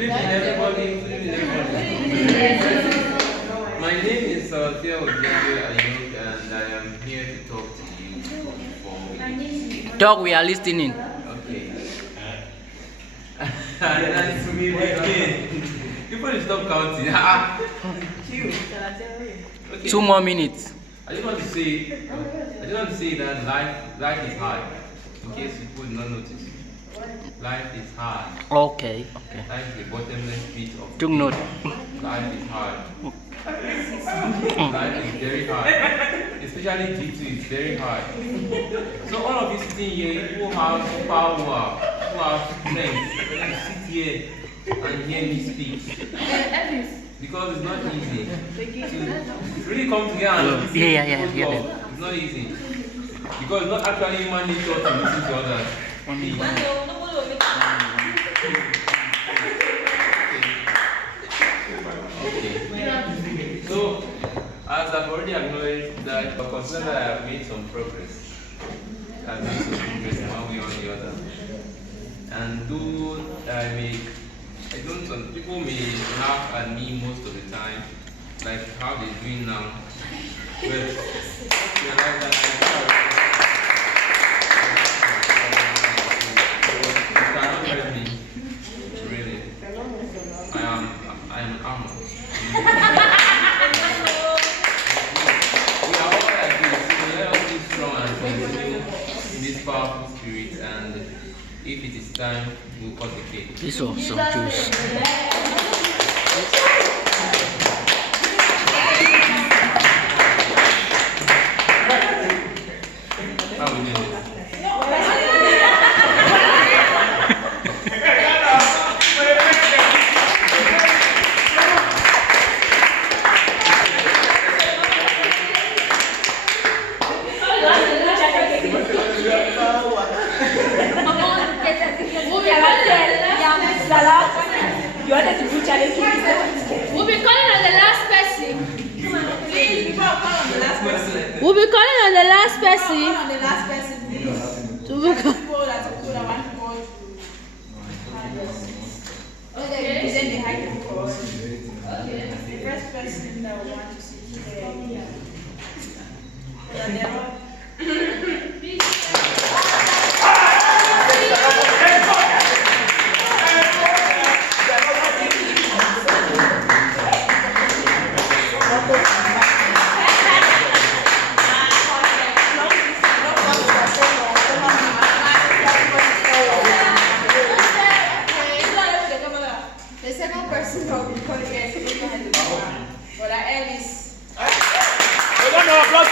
everybody. My name is Theo Ayuk, and I am here to talk to you for Talk, we are listening. Okay. Nice to meet you again. People will stop counting. Okay. 2 more minutes. I just want to say that life is hard. In case people did not notice. Life is hard. Okay. Life is the bottomless pit of Took note. Life is hard. Life is very hard. Especially G2 is very hard. So all of you sitting here who have power, who have strength, sit here and hear me speak. Because it's not easy to really come together and it's not easy. Because it's not actually human nature to listen to others. Okay. So, as I've already acknowledged that I consider that I have made some progress. I've made some progress in one way or the other. And though some people may laugh at me most of the time, like how they're doing now. But realize that you cannot hurt me. Really. I am an armor. We are all like this, so let us be strong and continue in this powerful spirit, and if it is time, we'll cut the cake. This was some juice. How we doing this? You wanted to do challenge? We'll be calling on the last person. Please, before I call on the last person. We'll be calling on the last person. Call on the last person, please. To be called. People that are good, I want to go to. Okay, present the high for us. Okay. The first person that we want to see here. The second person will be calling us to look at the camera. But I Ellis. We don't know about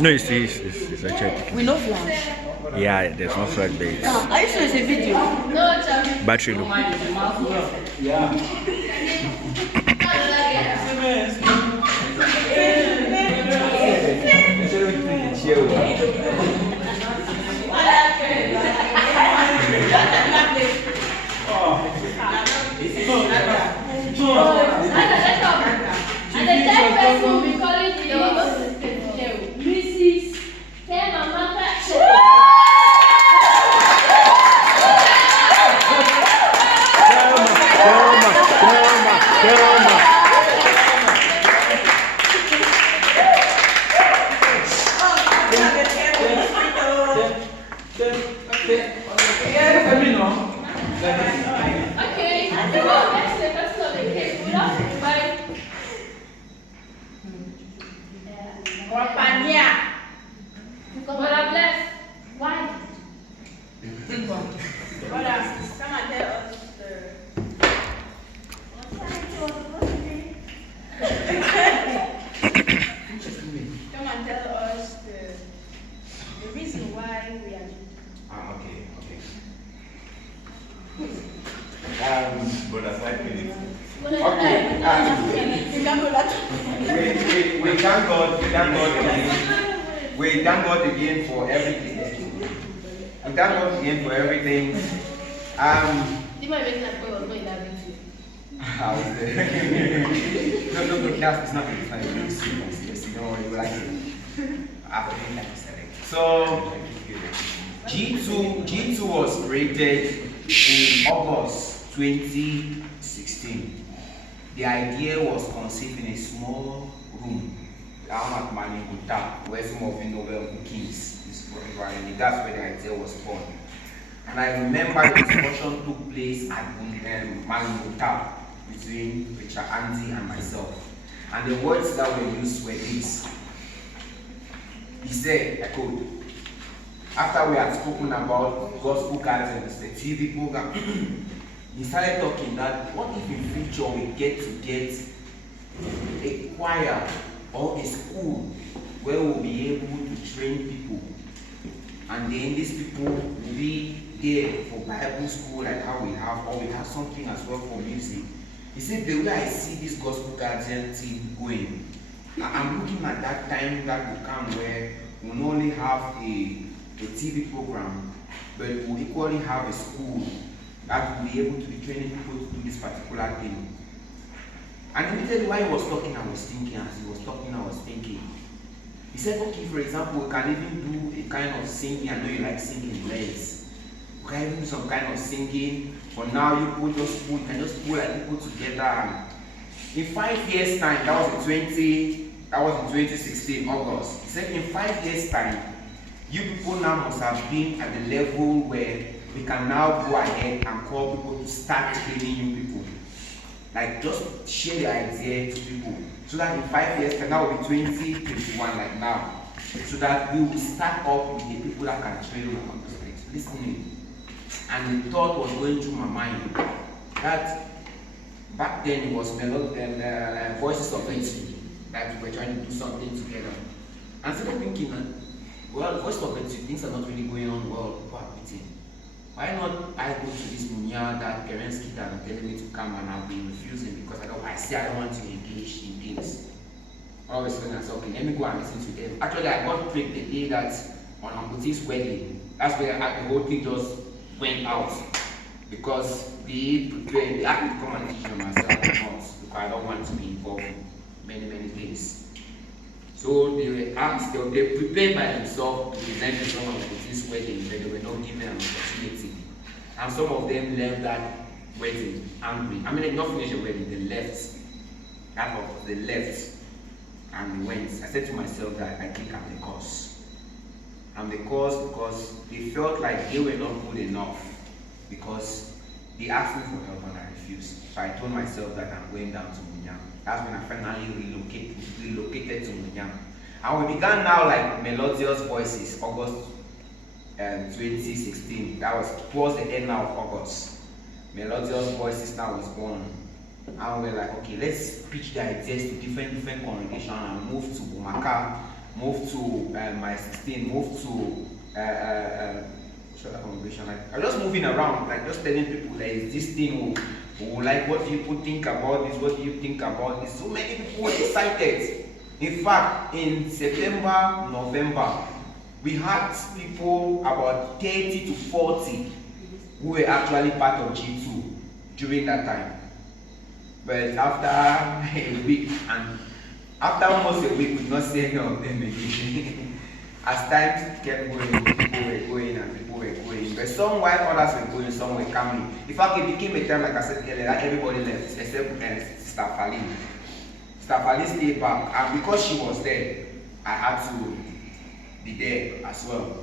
No, it's actually. We know flash. Yeah, there's no flash base. I used to see a video. Battery low. And the third person will be calling Mrs. Kemamaka. Okay, I think we'll get to the person of the case. We don't invite. But I'm blessed. Why? Brother, come and tell us come and tell us the reason why we are. Okay. But aside from it. You can do that. We thank God again. We thank God again for everything. We thank God again for everything. You might make that boy was going that video. I was there. No, that's not really funny. It's serious. Yes, you know, you like it. I've been like select. So G2 was created in August 2016. The idea was conceived in a small room down at Malinguta, where some of you know where Kings is running. That's where the idea was born. And I remember the discussion took place at Malinguta between Richard Andy and myself. And the words that were used were these. He said, I quote, after we had spoken about gospel gardens, the TV program, he started talking that what if in future we get a choir or a school where we'll be able to train people, and then these people will be there for Bible school like how we have, or we have something as well for music. He said the way I see this gospel guardian team going, I'm looking at that time that will come where we'll not only have a TV program, but we'll equally have a school that will be able to be training people to do this particular thing. And immediately while he was talking, I was thinking, as he was talking, I was thinking. He said, okay, for example, we can even do a kind of singing. I know you like singing, legs. We can even do some kind of singing. For now, you can just pull like people together. And in 5 years' time, that was in 2016, August. He said, in 5 years' time, you people now must have been at the level where we can now go ahead and call people to start training you people. Like, just share the idea to people. So that in 5 years, can now be 2021 like now. So that we will start up with the people that can train you on the stage. Listening. And the thought was going through my mind that back then it was Voices of Victory that we were trying to do something together. And instead of thinking, well, Voices of Victory, things are not really going on well, people are quitting. Why not I go to this munya that parents kid and telling me to come, and I'll be refusing because I don't want to engage in things. All of a sudden I said, okay, let me go and listen to them. Actually, I got tricked the day that on Ambuti's wedding. That's where the whole thing just went out. Because they asked me to come and teach them myself because I don't want to be involved in many things. So they were asked, they prepared by themselves to present to someone at this wedding, but they were not given an opportunity. And some of them left that wedding angry. I mean, they did not finish the wedding, they left. They left and they went. I said to myself that I think I'm the cause. I'm the cause because they felt like they were not good enough because they asked me for help and I refused. So I told myself that I'm going down to Munyam. That's when I finally relocated to Munyam. And we began now like Melodious Voices, August 2016. That was towards the end now of August. Melodious Voices now was born. And we were like, okay, let's pitch the ideas to different congregations and move to Bumaka, move to my 16, move to congregation. Like, I'm just moving around, like just telling people there is this thing like what do you think about this, what do you think about this. So many people were excited. In fact, in September, November, we had people about 30 to 40 who were actually part of G2 during that time. But after a week, and after almost a week, we did not see any of them again. As time kept going, people were going and people were going. But some while others were going, some were coming. In fact, it became a time, like I said earlier, that everybody left except Sister Fali. Sister Fali stayed back, and because she was there, I had to be there as well.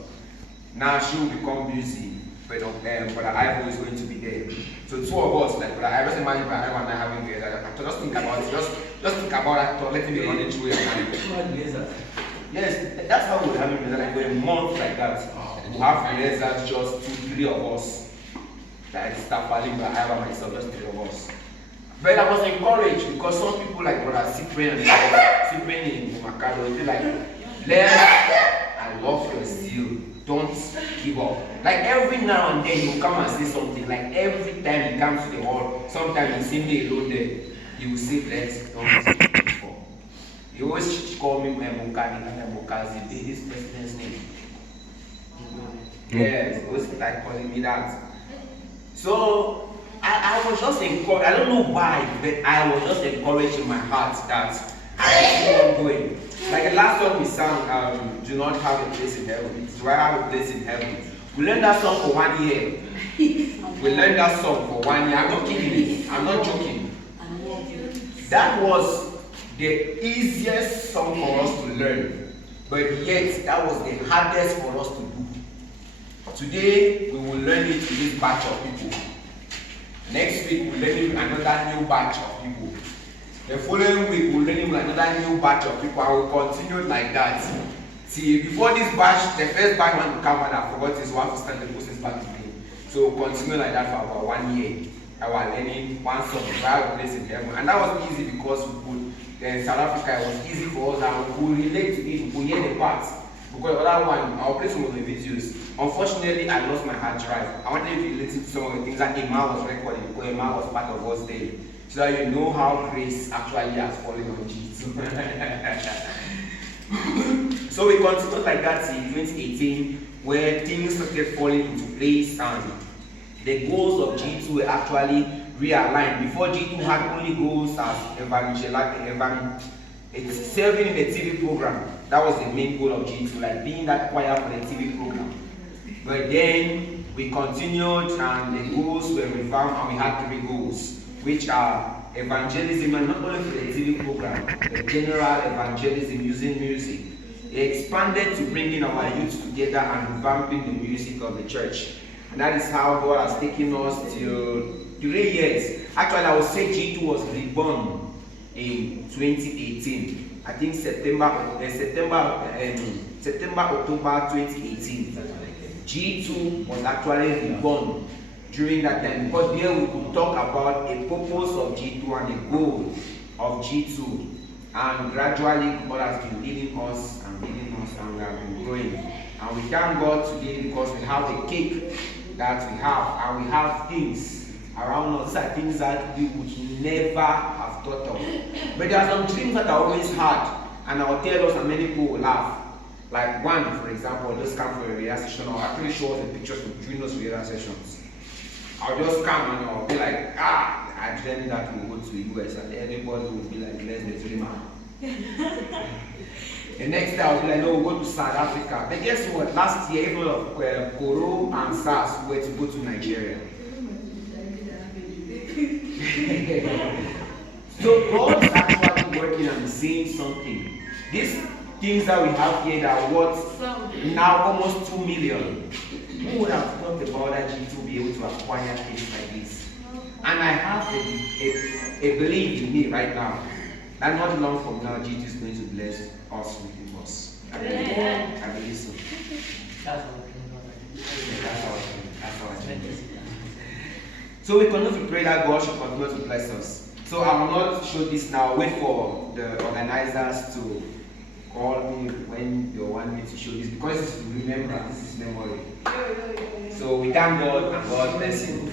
Now she will become busy, but Brother Ivo is going to be there. So two of us, like Brother Ivo, imagine Brother Ivo and I having together. Just think about it. Just think about that thought. Let me be running through your mind. Yes, that's how we're having like for a month like that. We have rehearsals, just 2-3 of us. Like Sister Fali, Brother Ivo, myself, just 3 of us. But I was encouraged because some people like Brother Cyprian in Bumaka, they like, I love your zeal. Don't give up. Like every now and then you come and say something. Like every time he comes to the hall, sometimes he see me alone there, he will say, let's don't give up. He always call me Mukazi, this president's name. Yes, he always like calling me that. So I was just encouraged. I don't know why, but I was just encouraged in my heart that I keep on going. Like the last song we sang, do not have a place in heaven. Do I have a place in heaven? We learned that song for 1 year. We learned that song for 1 year. I'm not kidding. I'm not joking. That was the easiest song for us to learn, but yet that was the hardest for us to do. Today we will learn it with this batch of people. Next week we'll learn it with another new batch of people. The following week we'll learn it with another new batch of people. I will continue like that. See, before this batch, the first batch want to come and I forgot this one to start the process back to me. So we'll continue like that for about 1 year. I was learning one song, "Have a Place in Heaven," and that was easy because we could. In South Africa, it was easy for us, and we could relate to it. We could hear the parts. Because the other one, I'll play some of the videos. Unfortunately, I lost my hard drive. I wanted you to listen to some of the things that Emma was recording because Emma was part of us there, so that you know how grace actually has fallen on Jesus. So we continued like that in 2018, where things started falling into place and the goals of G2 were actually realigned. Before, G2 had only goals as it's serving in the TV program. That was the main goal of G2, like being that choir for the TV program. But then we continued and the goals were revamped and we had 3 goals, which are evangelism, and not only for the TV program, but general evangelism using music. It expanded to bringing our youth together and revamping the music of the church. And that is how God has taken us till 3 years. Actually, I would say G2 was reborn in 2018. I think September, October 2018. G2 was actually reborn during that time, because there we could talk about a purpose of G2 and a goal of G2. And gradually God has been leading us and we have been growing. And we thank God today because we have the cake that we have, and we have things around us, that things that we would never have thought of. But there are some dreams that I always had, and I will tell us, and many people will laugh. Like one, for example, just come for a rehearsal session. I'll actually show us the pictures of during those rehearsal sessions. I'll just come and I'll be like, I dreamed that we'll go to the US, and everybody will be like, let's the dreamer. The next day I'll be like, no, we'll go to South Africa. But guess what? Last year, even of Koro and SARS were to go to Nigeria. So God's actually working and saying something. These things that we have here that are worth now almost 2 million. Who would have thought about that G2 to be able to acquire things like this? And I have a belief in me right now that not long from now G2 is going to bless us with the boss. I believe so. That's our thing. So we continue to pray that God should continue to bless us. So I will not show this now. Wait for the organizers to call me when they want me to show this, because this is remembrance, this is memory. So we thank God and God bless you.